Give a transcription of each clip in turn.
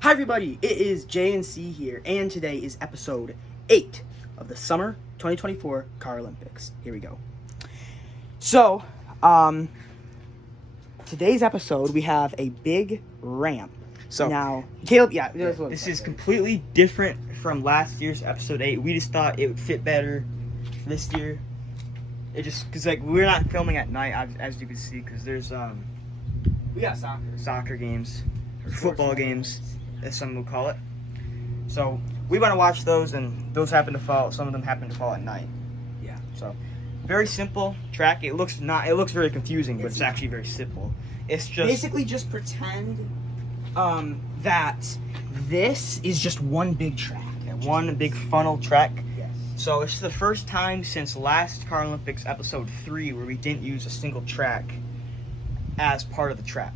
Hi everybody, it is JNC here, and today is episode 8 of the Summer 2024 CAROLYMPICS. Here we go. So, today's episode, we have a big ramp. So, now, Caleb, this is completely different from last year's episode 8. We just thought it would fit better this year. It just, because like, we're not filming at night, as you can see, because there's, we got soccer games, or football games, as some will call it. So we want to watch those, and those happen to fall. Some of them happen to fall at night. Yeah. So very simple track. It looks very confusing, but it's actually very simple. It's just basically just pretend that this is just one big track. one big funnel track. Yes. So it's the first time since last CAROLYMPICS episode 3 where we didn't use a single track as part of the track.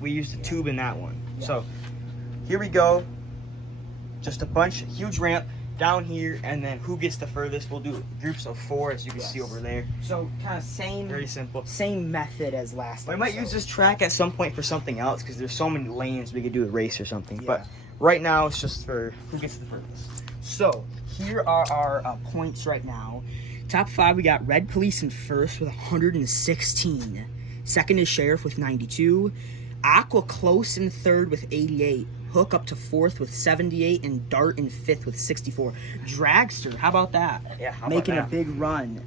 We used a tube in that one. Yeah. So here we go. Just a huge ramp down here, and then who gets the furthest. We'll do groups of 4, as you can see over there. So kind of Very simple. same method as last. We might use this track at some point for something else, because there's so many lanes we could do a race or something. Yeah. But right now it's just for who gets the furthest. So here are our points right now. Top 5, we got Red Police in first with 116. Second is Sheriff with 92. Aqua close in third with 88. Hook up to 4th with 78, and Dart in 5th with 64. Dragster, how about that? Yeah, how about making that? a big run.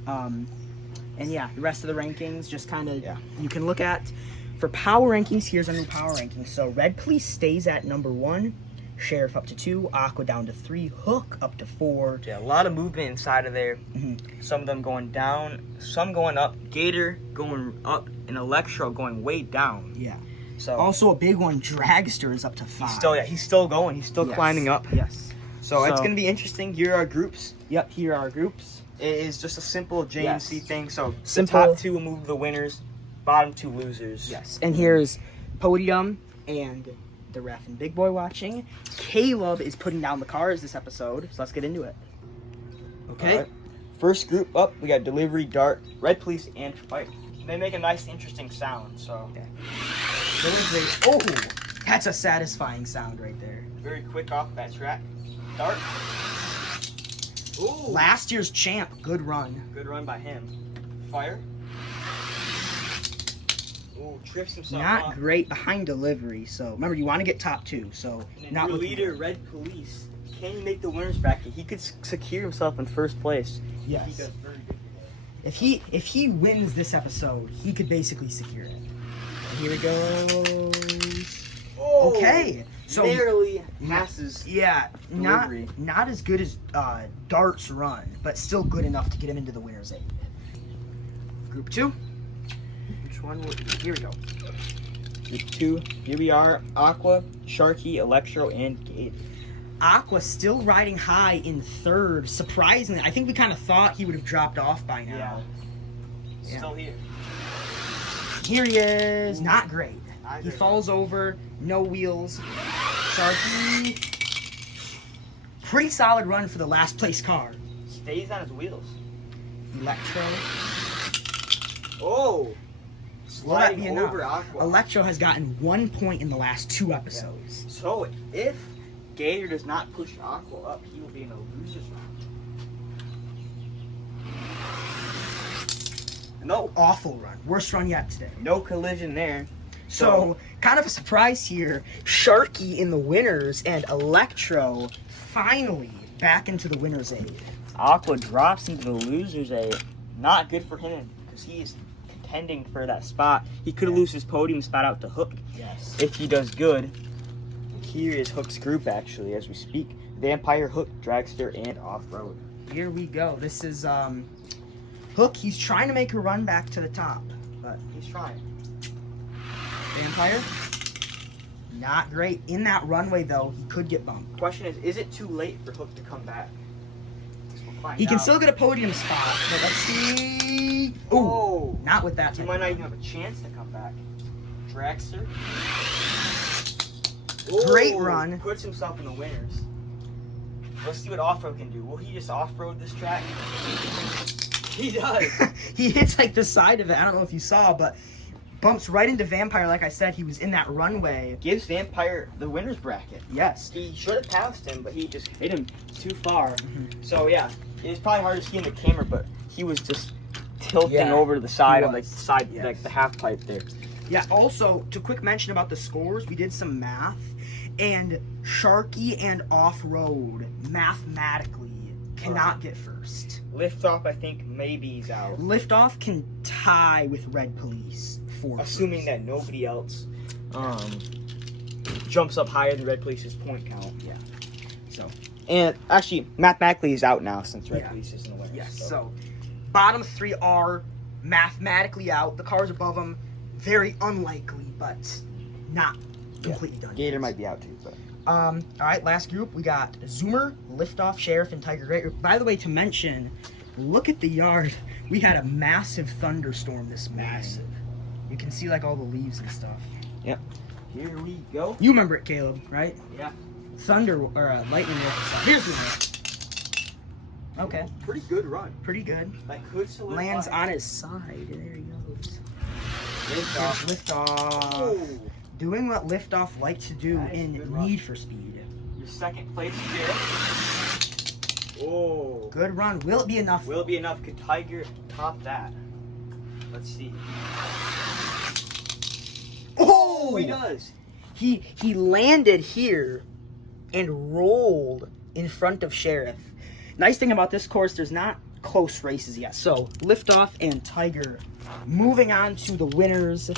And yeah, the rest of the rankings just kind of you can look at. For power rankings, here's our new power rankings. So Red Police stays at number 1. Sheriff up to 2, Aqua down to 3, Hook up to 4. Yeah, a lot of movement inside of there. Mm-hmm. Some of them going down, some going up. Gator going up, and Electro going way down. Yeah. So Also a big one, Dragster is up to 5. he's still going. He's still climbing up. Yes. So it's gonna be interesting. Here are our groups. Yep, here are our groups. It is just a simple JNC thing. So Simple. the top 2 will move the winners, bottom 2 losers. Yes. And here's Podium and the ref and Big Boy watching. Caleb is putting down the cars this episode, so let's get into it. Okay. All right. First group up, we got Delivery, Dart, Red Police, and Fire. They make a nice, interesting sound. So Delivery. Oh, that's a satisfying sound right there. very quick off that track. Dart. Ooh. Last year's champ, good run. Good run by him. Fire. Ooh, trips himself Not off. great behind Delivery, so remember you want to get top 2. So And then not your looking leader, good. Red Police, can he make the winners bracket? He could secure himself in first place. Yes. He does very good today. If he wins this episode, he could basically secure it. And here it goes. Oh, Okay, so narrowly passes. yeah, Delivery. not as good as Dart's run, but still good enough to get him into the winner's 8. Group 2. Which one? Here we go. Group 2. Here we are. Aqua, Sharky, Electro, and Gator. Aqua still riding high in 3rd. Surprisingly, I think we kind of thought he would have dropped off by now. Yeah. Still here. Here he is. Not great. Not He great. falls over. No wheels. Sharky. Pretty solid run for the last place car. Stays on his wheels. Electro. Oh. Will that Sliding be enough? over Aqua. Electro has gotten 1 point in the last 2 episodes. So if Gator does not push Aqua up, he will be in a loser's round. No, Awful run. Worst run yet today. no collision there. So, kind of a surprise here. Sharky in the winners and Electro finally back into the winner's 8. Aqua drops into the loser's 8. Not good for him because he is contending for that spot. He could lose his podium spot out to Hook Yes. if he does good. Here is Hook's group actually as we speak. Vampire, Hook, Dragster, and Off-Road. Here we go. This is Hook. He's trying to make a run back to the top, but He's trying. Vampire, not great. In that runway, though, he could get bumped. Question is it too late for Hook to come back? We'll find He can out. still get a podium spot, but let's see. Ooh, Oh, not with that. he type might of not run. even have a chance to come back. Dragster. Great Ooh, run. Puts himself in the winners. Let's see what Off-Road can do. Will he just off-road this track? He does. He hits like the side of it. I don't know if you saw, but bumps right into Vampire. Like I said, he was in that runway. Gives Vampire the winner's bracket. Yes. He should have passed him, but he just hit him too far. So yeah, it's probably hard to see in the camera, but he was just tilting over to the side of like the half pipe there. Yeah. Also, to quick mention about the scores, we did some math, and Sharky and Off Road mathematically cannot get first. Liftoff, I think maybe he's out. Liftoff can tie with Red Police for assuming that nobody else jumps up higher than Red Police's point count. Yeah. So, and actually, mathematically he's out now since Red Police isn't aware. Yes. So, bottom three are mathematically out. The cars above them, very unlikely, but not completely done. Gator might be out too, but. All right, last group, we got Zoomer, Liftoff, Sheriff, and Tiger Great. By the way, to mention, look at the yard. We had a massive thunderstorm this morning. Massive. You can see like all the leaves and stuff. Yep. Here we go. You remember it, Caleb, right? Yeah. Thunder or lightning. Here's Zoomer. Okay. Pretty good run. Pretty good. That could solidify. Lands on his side. There he goes. Liftoff. Liftoff. Oh. Doing what Liftoff like to do in Need for Speed. Your second place here. Oh. Good run. Will it be enough? Will it be enough? Could Tiger top that? Let's see. Oh, he does. He landed here and rolled in front of Sheriff. Nice thing about this course, there's not close races yet. So Liftoff and Tiger moving on to the winners.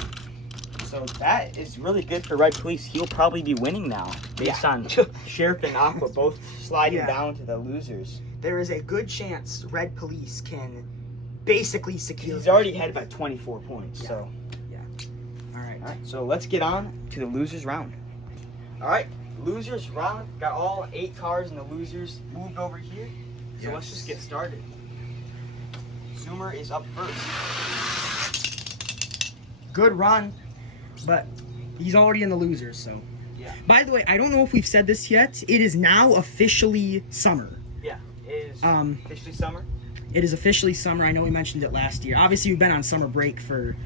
So that is really good for Red Police. He'll probably be winning now, based on Sheriff and Aqua both sliding down to the losers. There is a good chance Red Police can basically secure. He's already ahead by 24 points. Yeah. So All right. So let's get on to the losers round. All right, losers round. Got all 8 cars in the losers moved over here. So let's just get started. Zoomer is up first. Good run, but he's already in the losers, so. Yeah. By the way, I don't know if we've said this yet. It is now officially summer. Yeah, it is officially summer. It is officially summer. I know we mentioned it last year. Obviously, we've been on summer break for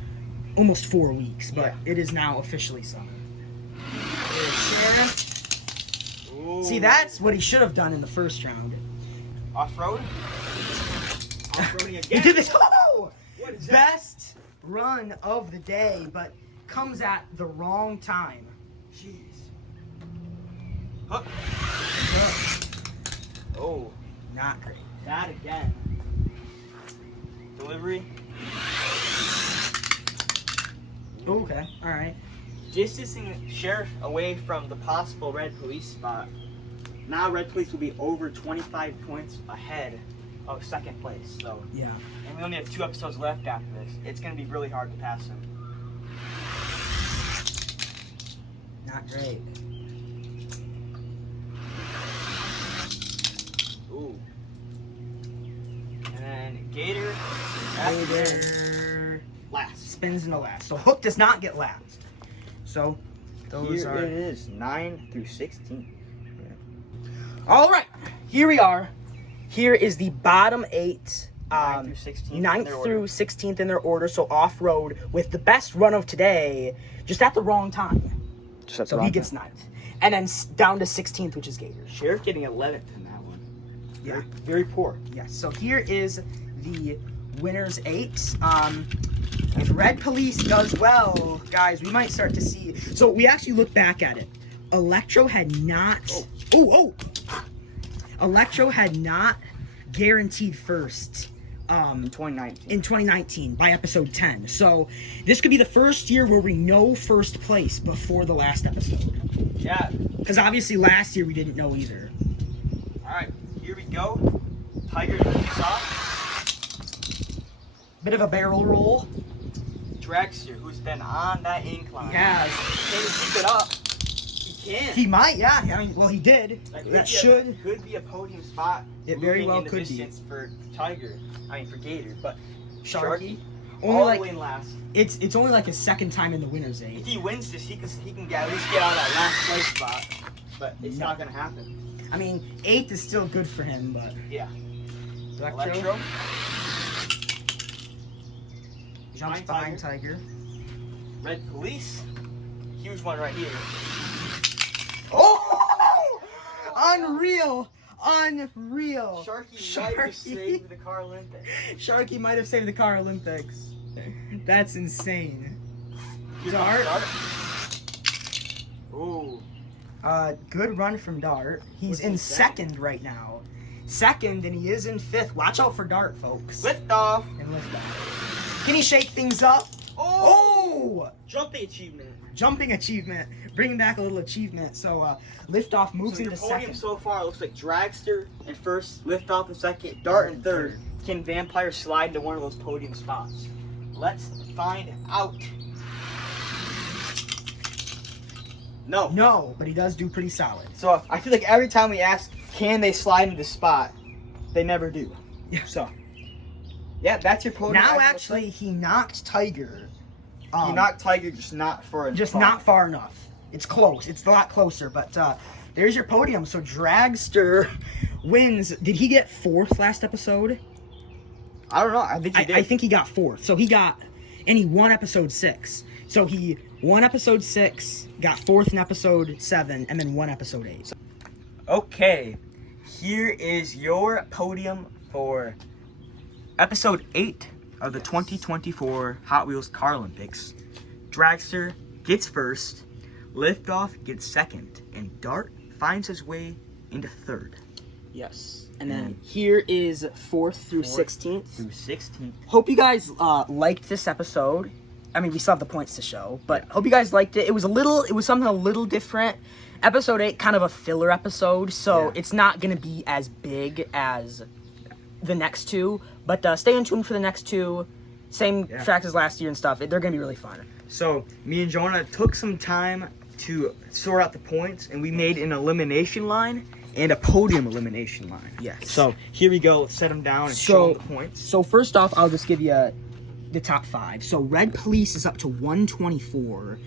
almost 4 weeks, but it is now officially summer. There's Sheriff. Ooh. See, that's what he should have done in the first round. Off-road? Off-roading again? He did this. Oh! What is that? Best run of the day, but comes at the wrong time. Jeez. Huh. Oh. Not great. That again. Delivery. Okay, all right. Distancing Sheriff away from the possible Red Police spot. Now Red Police will be over 25 points ahead of second place. So Yeah. and we only have 2 episodes left after this. It's going to be really hard to pass him. Not great. Ooh. And then Gator. Gator Last. spins in the last. So Hook does not get last. So those Here are. it is, 9 through 16. All right, here we are. Here is the bottom 8. 9 through 16. 9th through 16th in their order. So off-road with the best run of today, just at the wrong time. So he gets 9th. And then down to 16th, which is Gator. Sheriff getting 11th in that one. Yeah. Very poor. Yes. So here is the winners 8. If Red Police does well, guys, we might start to see. So we actually look back at it. Electro had not. Electro had not guaranteed first. In 2019. In 2019 by episode 10. So this could be the first year where we know first place before the last episode. Yeah. Because obviously last year we didn't know either. All right, here we go. Tiger kicks off. Bit of a barrel roll. Dragster, who's been on that incline. Yeah. Can he keep it up? He can. He might, yeah. I mean, well, he did. That should. Could be a podium spot. It very well in the could distance for Tiger. I mean, for Gator, but Sharky. all the way in last. It's only like his second time in the winners 8. If he wins this, he can at least get out of that last place spot. But it's not gonna happen. I mean, 8th is still good for him, but Yeah. Electro. Jumps behind Tiger. Red Police. Huge one right here. Oh! Unreal. Unreal. Sharky might have saved the Carolympics. Sharky might have saved the Carolympics. That's insane. Dart. Ooh. Good run from Dart. He's in second right now. Second, and he is in fifth. Watch out for Dart, folks. Lift off. And lift off. Can he shake things up? Oh! Jumping achievement. Jumping achievement. Bringing back a little achievement. So, Liftoff moves into podium second. so far looks like Dragster in first, Liftoff in second, Dart in third. Can Vampire slide into one of those podium spots? Let's find out. No. No, but he does do pretty solid. So I feel like every time we ask, can they slide into the spot, they never do. Yeah. So, yeah, that's your podium. Now, actually, he knocked Tiger. He knocked Tiger, just not for not far enough. It's close. It's a lot closer, but there's your podium. So Dragster wins. Did he get fourth last episode? I don't know. I think he did. I think he got fourth. So he won episode 6. So he won episode 6, got fourth in episode 7, and then won episode 8. Okay, here is your podium for episode 8 of the 2024 Hot Wheels Carolympics. Dragster gets first, Liftoff gets second, and Dart finds his way into third. Yes. And then here is 4th through 16th. Through 16th. Hope you guys liked this episode. I mean, we still have the points to show, but hope you guys liked it. It was something a little different. Episode 8, kind of a filler episode, so it's not going to be as big as the next two, but stay in tune for the next two. Same tracks as last year and stuff. They're going to be really fun. So, me and Jonah took some time to sort out the points, and we made an elimination line and a podium elimination line. Yes. So, here we go. Let's set them down and show them the points. So, first off, I'll just give you the top 5. So, Red Police is up to 124.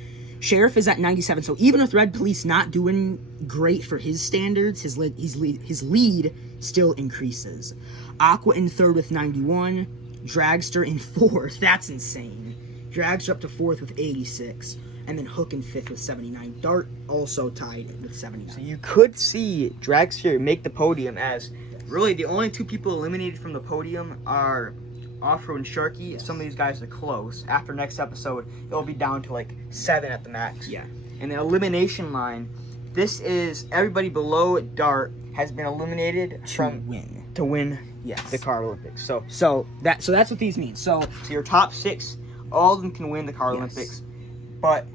Sheriff is at 97. So, even with Red Police not doing great for his standards, his lead still increases. Aqua in 3rd with 91. Dragster in 4th. That's insane. Dragster up to 4th with 86. And then Hook in 5th with 79. Dart also tied with 79. So you could see Dragster make the podium, as really the only two people eliminated from the podium are Off-Road and Sharky. Some of these guys are close. After next episode, it'll be down to like 7 at the max. Yeah. And the elimination line, this is everybody below Dart has been eliminated to win Yes. the Carolympics. So that's what these mean. So your top 6, all of them can win the Carolympics, but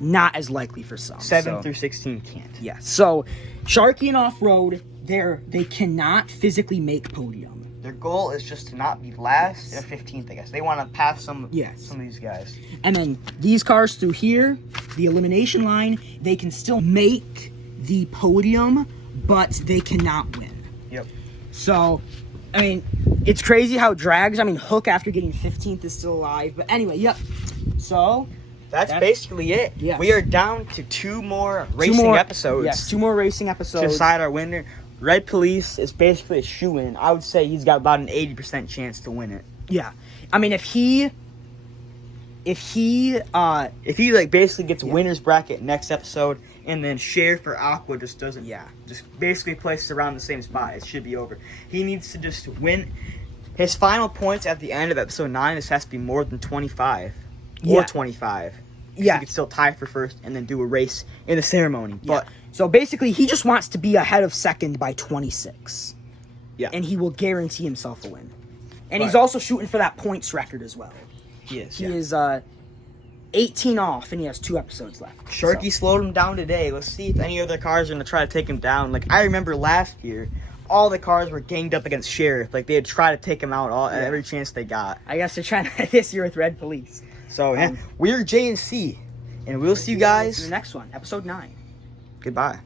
not as likely for some. 7 through 16 can't. Yeah. So Sharky and Off-Road, they cannot physically make podium. Their goal is just to not be last and 15th, I guess. They want to pass some of these guys. And then these cars through here, the elimination line, they can still make the podium, but they cannot win. Yep. So, I mean, it's crazy how Hook after getting 15th is still alive. But anyway, yep. So That's basically it. Yes. We are down to 2 more racing episodes. Yes, 2 more racing episodes. To decide our winner. Red Police is basically a shoo-in. I would say he's got about an 80% chance to win it. Yeah. I mean, if he like basically gets winner's bracket next episode, and then Sheriff or Aqua just doesn't, just basically places around the same spot, it should be over. He needs to just win. His final points at the end of episode 9, this has to be more than 25 or 25. Yeah. He could still tie for first and then do a race in the ceremony. Yeah. But so basically, he just wants to be ahead of second by 26. Yeah. And he will guarantee himself a win. And he's also shooting for that points record as well. He is. He is 18 off, and he has 2 episodes left. Sharky slowed him down today. Let's see if any other cars are going to try to take him down. Like, I remember last year, all the cars were ganged up against Sheriff. Like, they'd try to take him out at every chance they got. I guess they're trying to this year with Red Police. So, we're J&C, and we'll see you guys in the next one, episode 9. Goodbye.